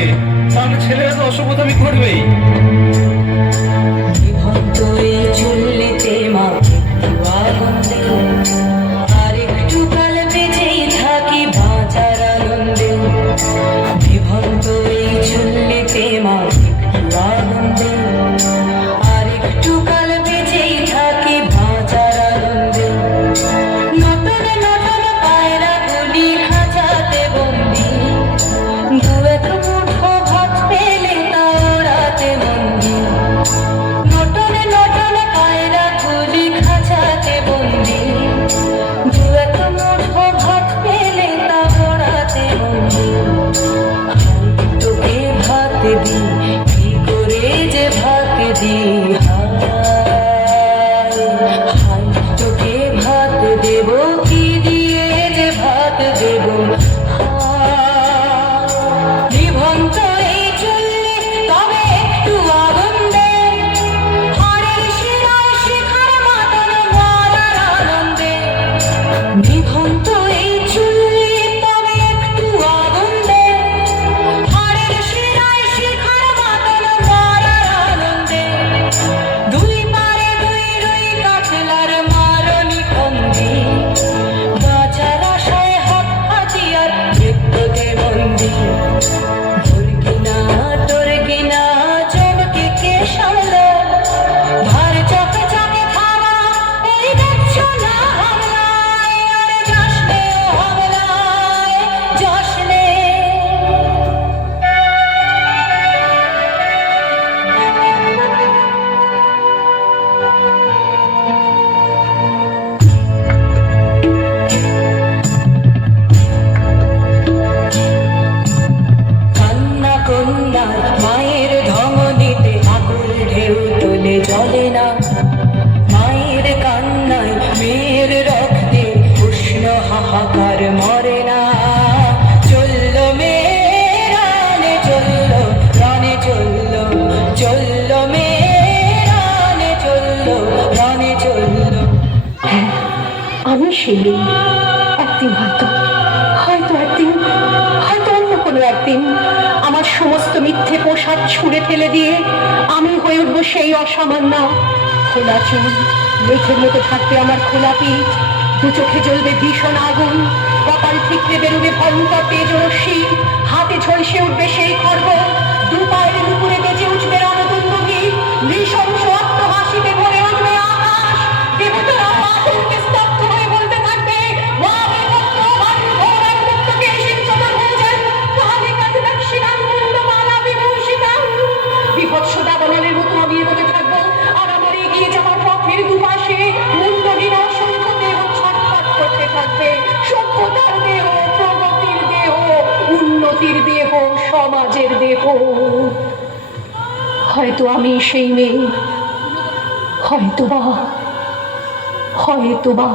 করে তাহলে ছেলেরা তো অসভ্যতামি করবেই। আর একটু কাল বেঁচেই থাকি বাঁচার আনন্দে, বিভক্ত এই চুল্লিতে মা একটু আনন্দে, আর একটু কাল বেঁচেই থাকি বাঁচার আনন্দে। নতুন নতুন পায়রা গুলি খাঁচাতে বন্দি, দু এক মুঠো ভাত পেলে তা ওড়াতে বন্দি। নতুন নতুন পায়রা গুলি খাঁচাতে বন্দি, দু এক মুঠো ভাত পেলে তা ওড়াতে বন্দি। তোকে ভাত দি, কি করে যে ভাত দি, হায় তোকে ভাত দেব, কি দিয়ে যে ভাত দেব। নিভন্ত এই চুল্লি তবে একটু আগুন দে, হাড়ের শিরায় শিখার মাতন মরার আনন্দে। নিভন্ত এই চুল্লি তবে একটু আগুন দে, হাড়ের শিরায় শিখার মাতন মরার আনন্দে। দুই পারে দুই রুই কাঠলার মারনি ফন্দি, বাঁচার আশায় হাত হাতিয়ার দেখতে বন্দি। তোর কিনা চমকে কে সামলা, ভার চকে চকে থামা এই দেখছো না হামলায়, আরে যাস নে ও হামলায়, যাস নে। কান্না কন্যার মায়ের ধমনীতে আকুল ঢেউ তোলে জলে না, মায়ের কান্নায় মেয়ের রক্তে উষ্ণ হাহাকার মরে না। চলল মেয়ে রানে চলল, রানে চলল, চলল মেয়ে রানে চলল, রানে চলল। আমি সেই মেয়ে, একদিন হয়তো হয়তো একদিন হয়তো অন্য কোনো একদিন আমার সমস্ত মিথ্যে পোশাক ছুঁড়ে ফেলে দিয়ে আমি হয়ে উঠবো সেই অসামান্য। খোলা চুল, মেঘের মতো থাকবে আমার খোলা পিঠ, দু চোখে জ্বলবে ভীষণ আগুন, কপাল ঠিকরে বেরোবে ভয়ঙ্কর তেজরশ্মি, হাতে ঝলসে উঠবে সেই খড়গ, দু পায়ের উপরে বেজে উঠবে রণদুন্দুভি, নৃশংস অট্টহাসিতে ভরে উঠবে আকাশ। দেবতারা আতঙ্কে স্তব্ধ হয়ে বলতে থাকবে, মা বিভক্ত বান্ধব একমুক্তকে এসে চতুর হয়ে যান, কালে কাছে দক্ষিণাং মুন্ডমালা বিভূষিতাং। বিভৎস দাবানলের মতো আমি এগোতে থাকবো, আর আমার এগিয়ে যাওয়ার পথের দুপাশে মুন্ডহীন অসংখ্য দেহ ছটফট করতে থাকবে। সভ্যতার দেহ, প্রগতির দেহ, উন্নতির দেহ, সমাজের দেহ। হয়তো আমি সেই মেয়ে, হয়তো বা